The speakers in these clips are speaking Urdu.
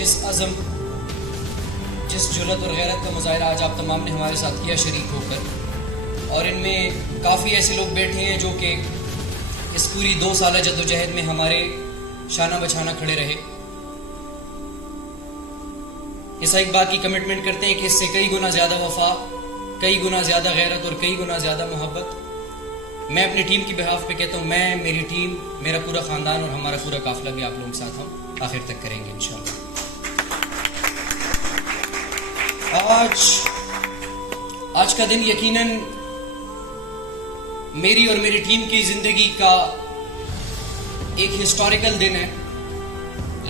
جس عزم، جس جرأت اور غیرت کا مظاہرہ آج آپ تمام نے ہمارے ساتھ کیا شریک ہو کر، اور ان میں کافی ایسے لوگ بیٹھے ہیں جو کہ اس پوری 2 سالہ جدوجہد میں ہمارے شانہ بچھانہ کھڑے رہے. اس ایک بات کی کمٹمنٹ کرتے ہیں کہ اس سے کئی گنا زیادہ وفا، کئی گنا زیادہ غیرت اور کئی گنا زیادہ محبت میں اپنی ٹیم کی بہاف پہ کہتا ہوں. میں، میری ٹیم، میرا پورا خاندان اور ہمارا پورا قافلہ بھی آپ لوگوں کے ساتھ ہم آخر تک کریں گے انشاءاللہ. آج کا دن یقیناً میری اور میری ٹیم کی زندگی کا ایک ہسٹوریکل دن ہے،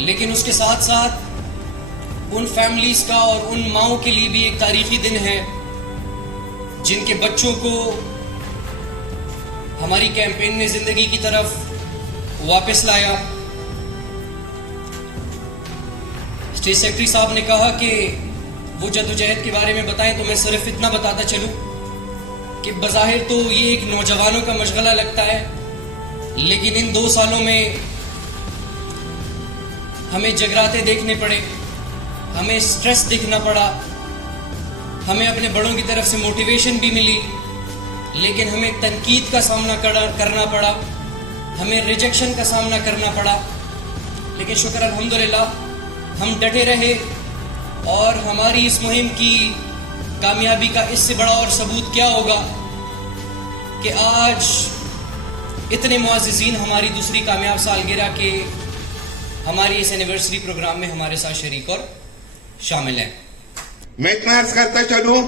لیکن اس کے ساتھ ساتھ ان فیملیز کا اور ان ماؤں کے لیے بھی ایک تاریخی دن ہے جن کے بچوں کو ہماری کیمپین نے زندگی کی طرف واپس لایا. اسٹیٹ سیکرٹری صاحب نے کہا کہ وہ جدوجہد کے بارے میں بتائیں، تو میں صرف اتنا بتاتا چلوں کہ بظاہر تو یہ ایک نوجوانوں کا مشغلہ لگتا ہے، لیکن ان 2 سالوں میں ہمیں جگراتے دیکھنے پڑے، ہمیں سٹریس دیکھنا پڑا، ہمیں اپنے بڑوں کی طرف سے موٹیویشن بھی ملی، لیکن ہمیں تنقید کا سامنا کرنا پڑا، ہمیں ریجیکشن کا سامنا کرنا پڑا. لیکن شکر الحمدللہ ہم ڈٹے رہے، اور ہماری اس مہم کی کامیابی کا اس سے بڑا اور ثبوت کیا ہوگا کہ آج اتنے معززین ہماری دوسری کامیاب سالگرہ کے ہماری اس اینیورسری پروگرام میں ہمارے ساتھ شریک اور شامل ہیں. میں اتنا عرض کرتا چلوں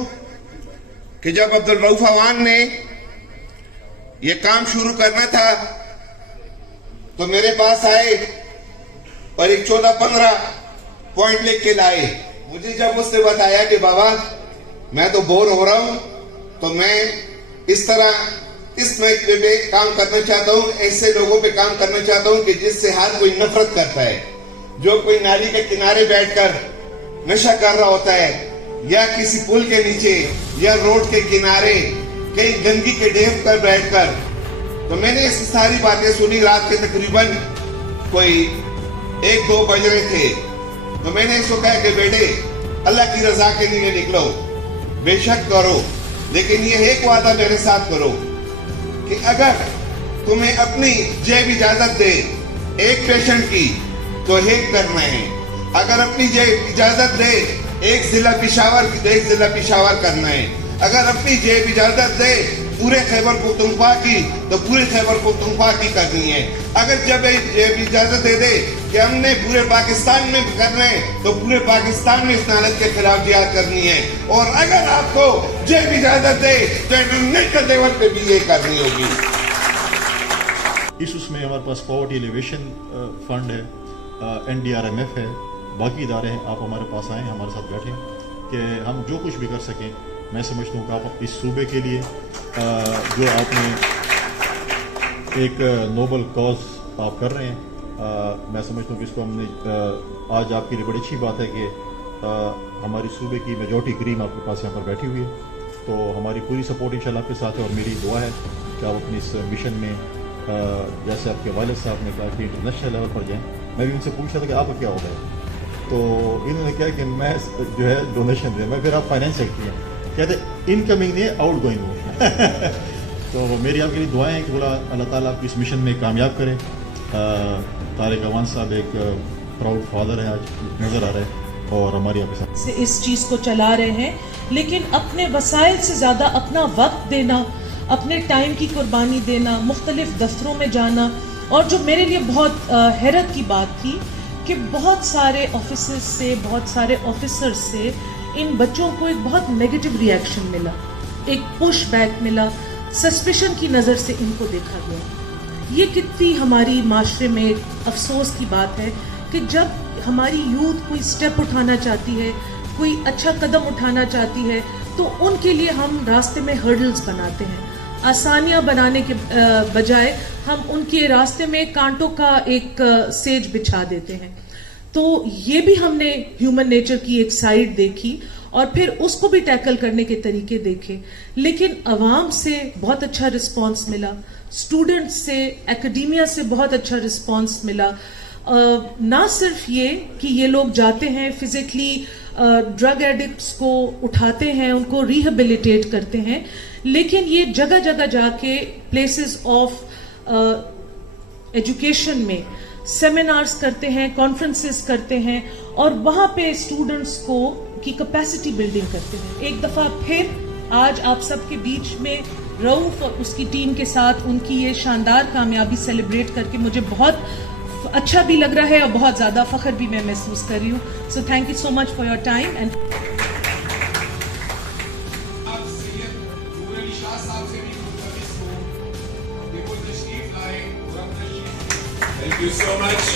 کہ جب عبدالرؤف عوان نے یہ کام شروع کرنا تھا تو میرے پاس آئے اور ایک 14-15 پوائنٹ لکھ کے لائے. مجھے جب اس نے بتایا کہ بابا میں تو بور ہو رہا ہوں، تو میں اس طرح اس محکمے پہ کام کرنا چاہتا ہوں، ایسے لوگوں پہ کام کرنا چاہتا ہوں کہ جس سے ہر کوئی نفرت کرتا ہے. جو کوئی نالی کے کنارے بیٹھ کر نشہ کر رہا ہوتا ہے، یا کسی پل کے نیچے یا روڈ کے کنارے کئی گندگی کے ڈھیر پر بیٹھ کر. تو میں نے اس ساری باتیں سنی. رات کے تقریباً کوئی 1-2 بج رہے تھے. تو میں نے اس کو کہا کہ بیٹے اللہ کی رضا کے لیے نکلو، بے شک کرو، لیکن یہ ایک وعدہ میرے ساتھ کرو کہ اگر تمہیں اپنی جیب اجازت دے ایک پیشنٹ کی تو ایک کرنا ہے، اگر اپنی جیب اجازت دے ایک ضلع پشاور کرنا ہے، اگر اپنی جیب اجازت دے پورے خیبر پختونخوا کی تو پورے خیبر پختونخوا کی کرنی ہے. اگر جب جیب اجازت دے دے کہ ہم نے پورے پاکستان میں کرنا ہے تو پورے پاکستان میں اس حالت کے خلاف جہاد کرنی ہے. اور اگر آپ کو جیب اجازت دے تو انٹرنیشنل لیول پہ بھی یہ کرنی ہوگی. اس میں ہمارے پاس پاورٹی ایلیویشن فنڈ ہے، NDRMF ہے، باقی ادارے ہیں. آپ ہمارے پاس آئیں، ہمارے ساتھ بیٹھیں کہ ہم جو کچھ بھی کر سکیں. میں سمجھتا ہوں کہ آپ اس صوبے کے لیے جو آپ نے ایک نوبل کاز آپ کر رہے ہیں، میں سمجھتا ہوں کہ اس کو ہم نے آج آپ کے لیے بڑی اچھی بات ہے کہ ہماری صوبے کی میجورٹی کریم آپ کے پاس یہاں پر بیٹھی ہوئی ہے. تو ہماری پوری سپورٹ انشاءاللہ آپ کے ساتھ ہے، اور میری دعا ہے کہ آپ اپنی اس مشن میں جیسے آپ کے والد صاحب نے کہا کہ انٹرنیشنل لیول پر جائیں. میں بھی ان سے پوچھ رہا تھا کہ آپ کا کیا ہوگا، تو انہوں نے کہا کہ میں جو ہے ڈونیشن دیں. میں پھر آپ فائنینس سیکٹری ہیں، کہتے انکمنگ نہیں آؤٹ گوئنگ ہو. تو میری آپ کے لیے دعائیں ہیں کہ بولا اللہ تعالیٰ آپ کی اس مشن میں کامیاب کرے. طارق عوان صاحب ایک پراؤڈ فادر ہیں، آج نظر آ رہے ہیں، اور ہماری آپ کے ساتھ اس چیز کو چلا رہے ہیں، لیکن اپنے وسائل سے زیادہ اپنا وقت دینا، اپنے ٹائم کی قربانی دینا، مختلف دفتروں میں جانا. اور جو میرے لیے بہت حیرت کی بات تھی کہ بہت سارے آفیسز سے، بہت سارے آفیسر سے ان بچوں کو ایک بہت نیگیٹو ری ایکشن ملا، ایک پش بیک ملا، سسپیشن کی نظر سے ان کو دیکھا گیا. یہ کتنی ہماری معاشرے میں ایک افسوس کی بات ہے کہ جب ہماری یوتھ کوئی سٹیپ اٹھانا چاہتی ہے، کوئی اچھا قدم اٹھانا چاہتی ہے، تو ان کے لیے ہم راستے میں ہرڈلز بناتے ہیں. آسانیاں بنانے کے بجائے ہم ان کے راستے میں کانٹوں کا ایک سیج بچھا دیتے ہیں. تو یہ بھی ہم نے ہیومن نیچر کی ایک سائیڈ دیکھی اور پھر اس کو بھی ٹیکل کرنے کے طریقے دیکھے. لیکن عوام سے بہت اچھا رسپانس ملا، اسٹوڈنٹس سے، ایکڈیمیا سے بہت اچھا رسپانس ملا. نہ صرف یہ کہ یہ لوگ جاتے ہیں فزیکلی ڈرگ ایڈکٹس کو اٹھاتے ہیں, ان کو ریہیبلیٹیٹ کرتے ہیں, لیکن یہ جگہ جگہ جا کے پلیسز آف ایجوکیشن میں سیمینارز کرتے ہیں, کانفرنسز کرتے ہیں, اور وہاں پہ اسٹوڈنٹس کو کی کیپیسٹی بلڈنگ کرتے ہیں. ایک دفعہ پھر آج آپ سب کے بیچ میں رؤف اور اس کی ٹیم کے ساتھ ان کی یہ شاندار کامیابی سیلیبریٹ کر کے مجھے بہت اچھا بھی لگ رہا ہے اور بہت زیادہ فخر بھی میں محسوس کر رہی ہوں. So thank you so much for your time. And Thank you so much,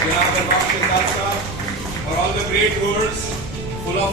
Janab Al-Baqir Saab, for all the great words, full of